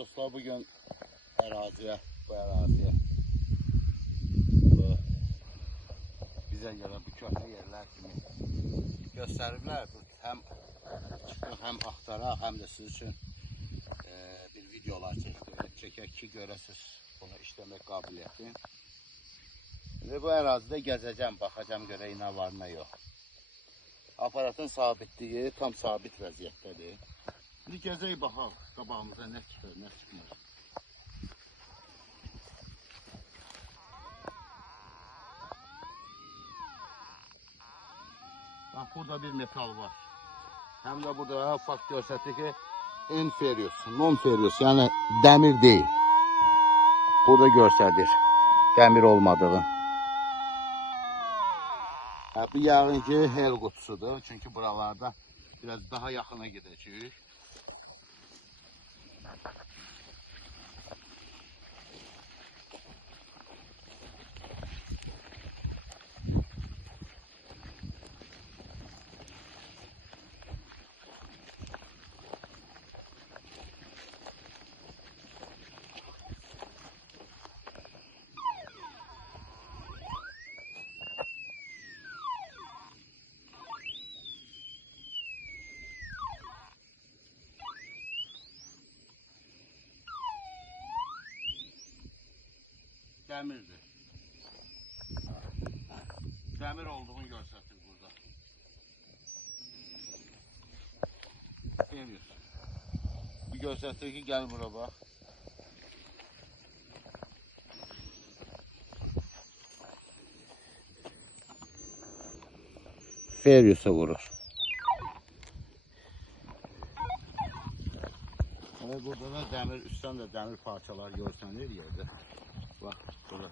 dostlar, bugün bu əraziyə bizə görə bu köhnə yerlər kimi göstəriblər. Həm çıxdıq, həm axtaraq, həm də siz üçün bir videolar çəkək ki, görəsiniz bunu işləmək qabiliyyətini. Və bu ərazidə gəzəcəm, baxacam görək nə var, nə yox. Aparatın sabitliyi tam sabit vəziyyətdədir. Şimdi gəzək baxaq qabağımıza nə çıxır, nə çıxmır. Bax, burada bir metal var. Həm də burada fakt göstərir ki, inferius, non-ferrius, yəni dəmir deyil. Burada göstərir dəmir olmadığı. Bu yəqin ki, hel qutusudur. Çünki buralarda biraz daha yaxına gedəcəyik. Dəmirdir. Dəmir olduğunu göstərir burada. Ferrius. Bir göstərir ki, gəl bura bax. Ferrius'a vurur. Evet, burada da dəmir, üstten de dəmir parçalar görsənir yerdə. Bak burada.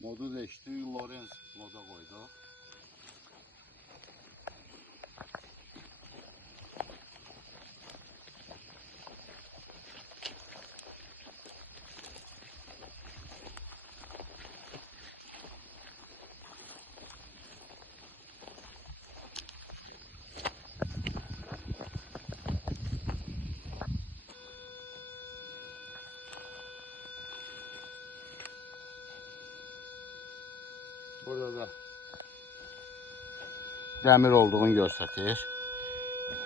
Modu değişti, Lorenz moda koydu. Burada da dəmir olduğunu göstərir.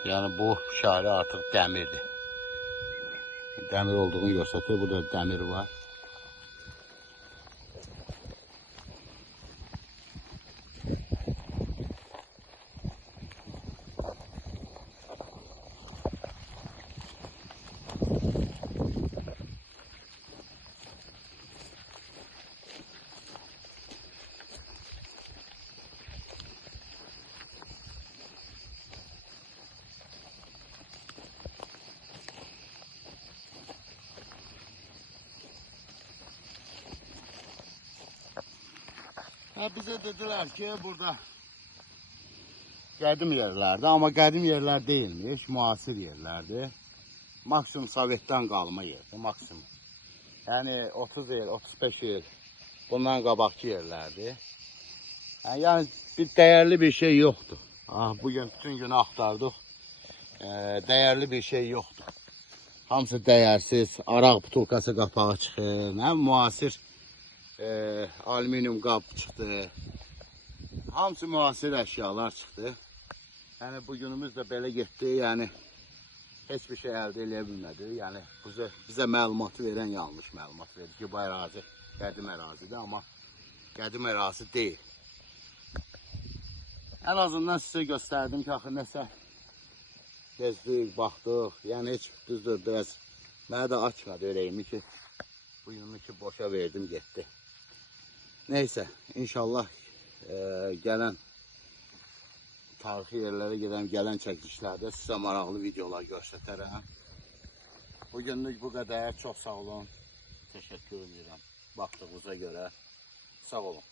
Yəni bu işarə artıq dəmirdir. Dəmir olduğunu göstərir. Burada dəmir var. Bize dediler ki burada qədim yerlərdə, amma qədim yerlər deyilmiş, müasir yerlərdir. Maksimum Sovetdən qalma yerdir, maksimum. Yəni 30 il, 35 il bundan qabaqki yerlərdir. Yəni bir dəyərli bir şey yoxdur. Bugün bütün günü axtardıq, dəyərli bir şey yoxdur. Hamısı dəyərsiz, araq butulkası qapağı çıxır, müasir alüminium qab çıxdı. Hamısı müasir əşyalar çıxdı. Yəni bugünümüz də belə getdi. Yəni heç bir şey əldə edə bilmədi. Yəni bizə məlumatı verən yanlış məlumat verdi ki, bu ərazi qədim ərazidir, amma qədim ərazi deyil. Ən azından sizə göstərdim ki, axı nəsə gezdik, baxdıq. Yəni heç düzdür, biraz mənə də açmadı ürəyimi ki, bugünümü ki boşa verdim, getdi. Neyse, inşallah gələn tarixi yerlərə gedən, gələn çəkilişlərdə sizə maraqlı videolar göstərərəm. Bugünlük bu qədər. Çox sağ olun. Təşəkkür edirəm baxdığınıza görə. Sağ olun.